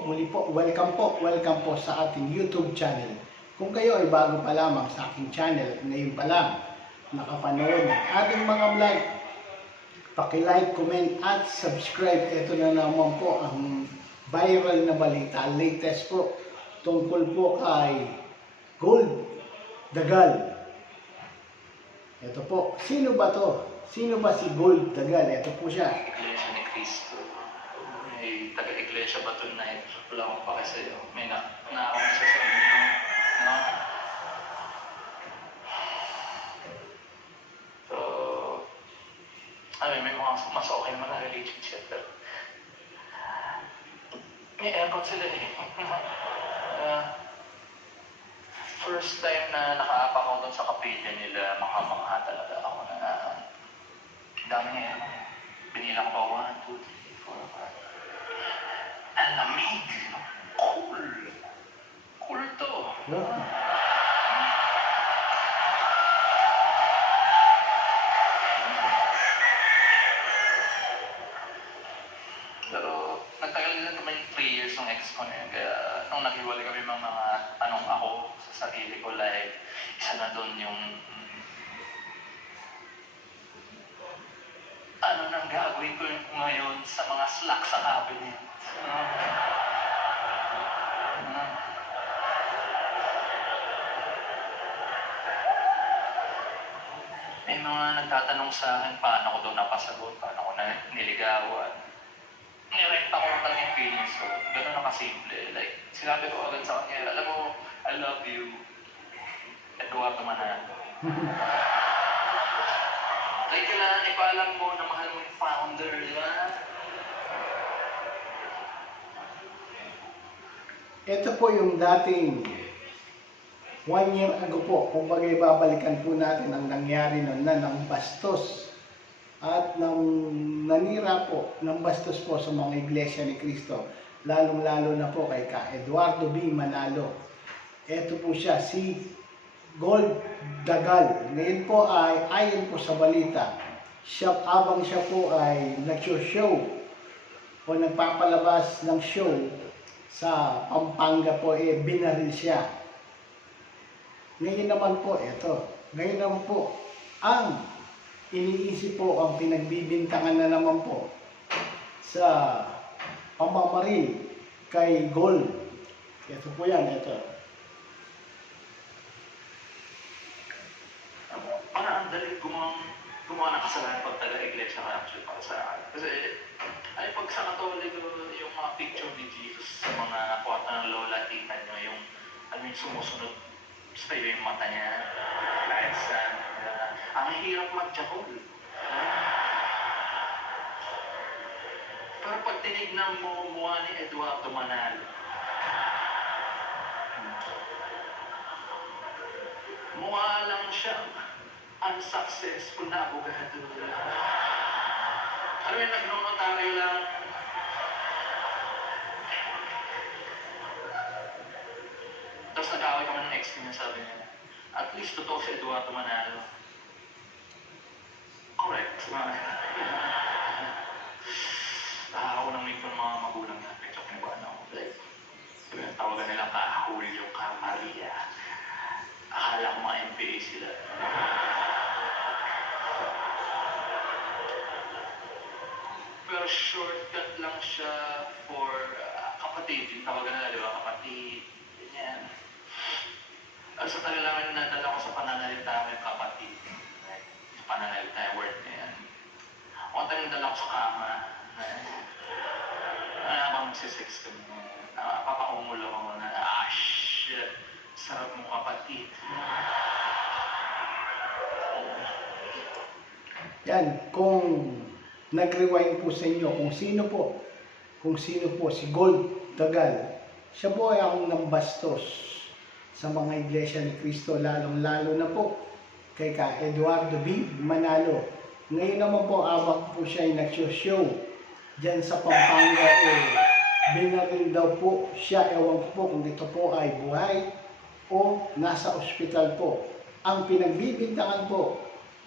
po, muli po, welcome po, welcome po sa ating YouTube channel. Kung kayo ay bago pa lamang sa aking channel, ngayon pa lang, nakapanood ng ating mga vlog, paki-like, comment at subscribe. Ito na naman po ang viral na balita, latest po, tungkol po kay Gold Dagal. Ito po, sino ba to? Sino ba si Gold Dagal? Ito po siya. May taga-iglesia ba tonight? Wala akong pake sa'yo. May na naakong sa sa inyo. No? So, ano may mga mas okay naman na relationship. Pero, may aircon sila eh. Ah, first time na naka-up ako doon sa kapilya nila, makamangha talaga ako na dami ngayon. Binila ko pa 1, 2, 3, 4, 5. Ang lamig. Cool. Cool to. No? Pero nagtagal na naman yung 3 years ng ex ko na yun. Kaya nung naghiwalay kami mga, mga anong ako sa sarili ko, like, isa na doon yung mm, ano nang gagawin ko sa mga slack sa cabinet. Ah. Ah. May mga nagtatanong sa akin paano ko daw napasagot, paano ko na niligawan. Nirect ako ng talagang feelings ko. Ganun na kasimple. Like, sinabi ko agad sa kanya, alam mo, I love you. Eduardo Manalo. like, kailangan ipaalam mo na mahal mo yung founder, di ba? Ito po yung dating one year ago po, kung bagay babalikan po natin ang nangyari noon na ng bastos at ng nanira po ng bastos po sa mga iglesia ni Cristo, lalong-lalo na po kay Ka Eduardo B. Manalo. Ito po siya, si Gold Dagal. Ngayon po ay, ayon po sa balita, siya, abang siya po ay nag-show o nagpapalabas ng show sa Pampanga po, eh, binaril siya. Ngayon naman po, eto, ngayon naman po, ang iniisip po, ang pinagbibintangan na naman po sa pamamaril kay Gold. Ito po yan, ito. Para ang dali gumawa, ng kasalanan pag taga-iglesia ka actually para sa akin. Kasi, ay pag sa katoliko, yung mga picture ni Jesus sa mga kwarto ng lola, tita nyo, yung, mo yung sumusunod sa iyo yung mata niya, dahil sa, uh, ang hirap mag-jahol. Pero pag tinignan mo mukha ni Eduardo Manalo, mukha lang siyang unsuccessful na abogado. Ano yung nagnonotaryo lang? Tapos nag-away kami ng ex niya, sabi niya, at least totoo si Eduardo Manalo. Correct. Ako nang may ng mga magulang niya. Medyo kinibahan ako. Like, tawagan nila ka Julio, ka. Akala ko mga MPA sila. Pero shortcut lang siya for uh, kapatid. Yung tawagan nila, di ba? Kapatid. Ganyan. Uh, sa tagal namin nadala ko sa pananalita ko yung kapatid. Sa pananalita yung word na yan. Ako tayo nadala ko sa kama. Habang magsisex kami. Papakumul ako na, ah, shit. Sarap mo kapatid. Yan, kung nag-rewind po sa inyo, kung sino po, kung sino po si Gold Dagal, siya po ay ang nambastos sa mga iglesia ni Cristo, lalong-lalo na po kay ka Eduardo B. Manalo. Ngayon naman po, awak po siya ay nag-show dyan sa Pampanga, eh, binaril daw po siya, ewan po kung ito po ay buhay o nasa ospital po. Ang pinagbibintangan po,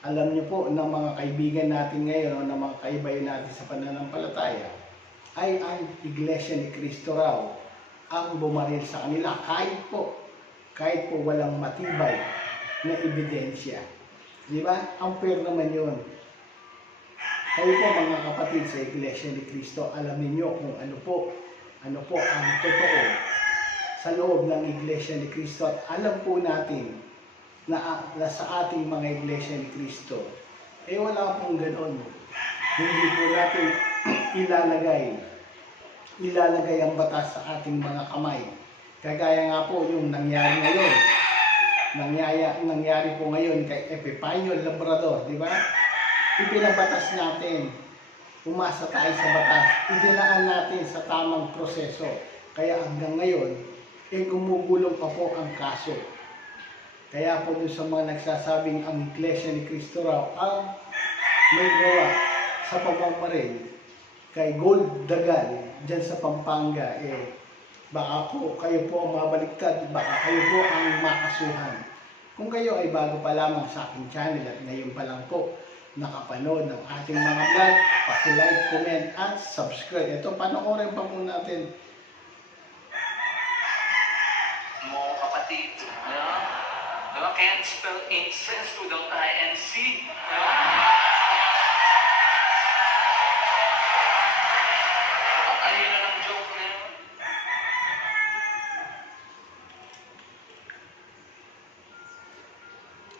alam niyo po ng mga kaibigan natin ngayon o ng mga kaibayan natin sa pananampalataya ay ang Iglesia ni Cristo raw ang bumaril sa kanila kahit po kahit po walang matibay na ebidensya. Di ba? Unfair naman yun. Kayo po mga kapatid sa Iglesia ni Cristo, alam niyo kung ano po, ano po ang totoo sa loob ng Iglesia ni Cristo at alam po natin na, na sa ating mga Iglesia ni Cristo, eh wala pong ganon. Hindi po natin ilalagay, ilalagay ang batas sa ating mga kamay. Kagaya nga po yung nangyari ngayon. Nangyaya, nangyari po ngayon kay Epipanyo Labrador, di ba? Ipinabatas natin. Umasa tayo sa batas. Idinaan natin sa tamang proseso. Kaya hanggang ngayon, eh gumugulong pa po ang kaso. Kaya po dun sa mga nagsasabing ang Iglesia ni Cristo raw ang may gawa sa pagmamaril kay Gold Dagal dyan sa Pampanga, eh, baka po kayo po ang mabaliktad, baka kayo po ang makasuhan. Kung kayo ay bago pa lamang sa aking channel at ngayon pa lang po nakapanood ng ating mga vlog, paki-like, comment, at subscribe. Ito, panoorin pa po natin. Mo kapatid. No? No? Can't spell incense without I-N-C. No?